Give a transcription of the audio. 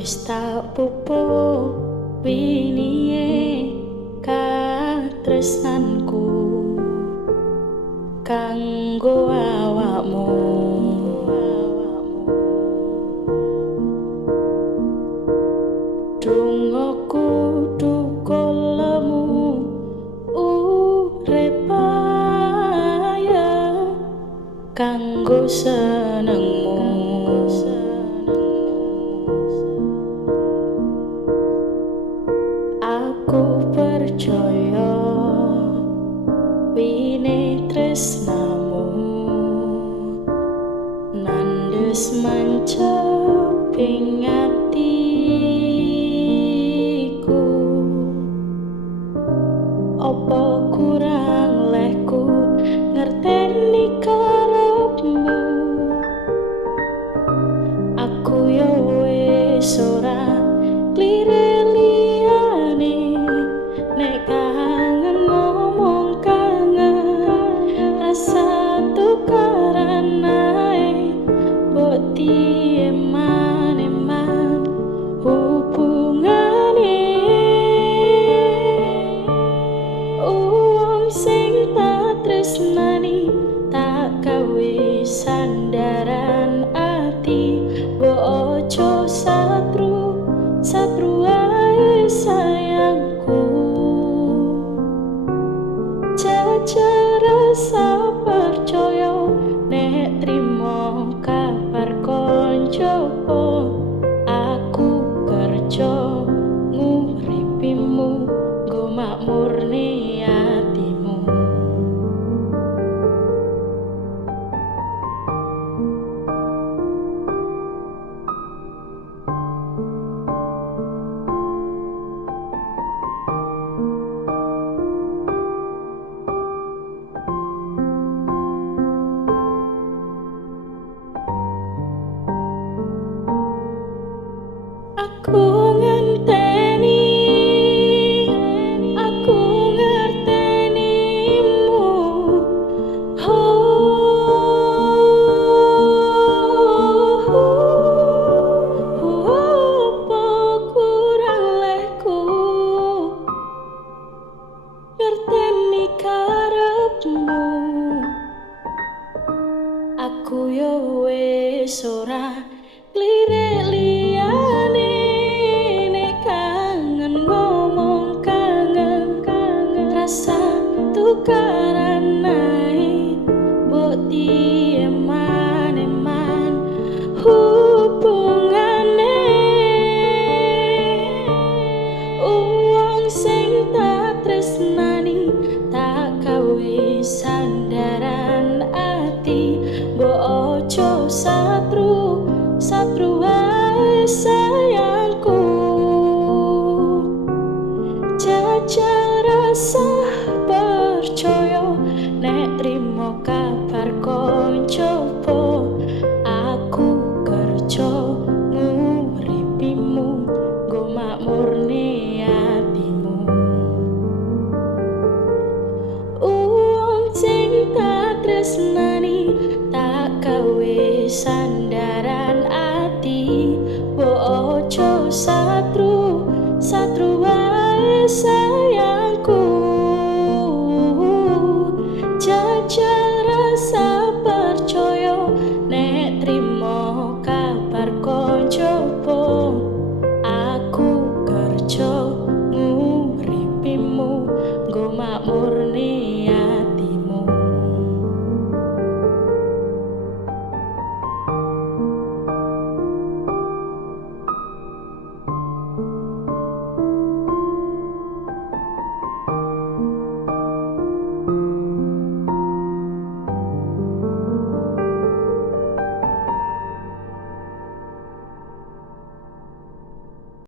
Wis tak pupuk winiye katresnanku kanggo awakmu. Dungoku dukolemu urip ayem kanggo senengmu. Aku percaya wine tresnamu nandes mancep ing atiku. Apa kurang lehku ngerteni karepmu? Aku yo wis ora klire liyane nek kangen ngomong kangen rasa tukaran ae mbok eman-eman hubungane. Wong sing tak tresnani tak gawe sandaran ati, mbok ojo satru ae sayangku. Jajal rasa percaya nek trimo kabar koncoku. Aku kerja nguripimu nggo makmurne atimu. Aku ngenteni, aku ngertenimu. Apa kurang lehku ngerteni karepmu? Aku yo wis ora klirik liyane nek kangen ngomong kangen rasa tukaran ae mbok eman-eman hubungane. Wong sing tak tresnani tak gawe sandaran ati, mbok ojo satru ae sayangku. Jajal rasa percaya nek trimo kabar koncoku. Aku kerja nguripimu nggo makmurne atimu. Wong sing tak tresnani tak gawe sandaran ati, mbok ojo satru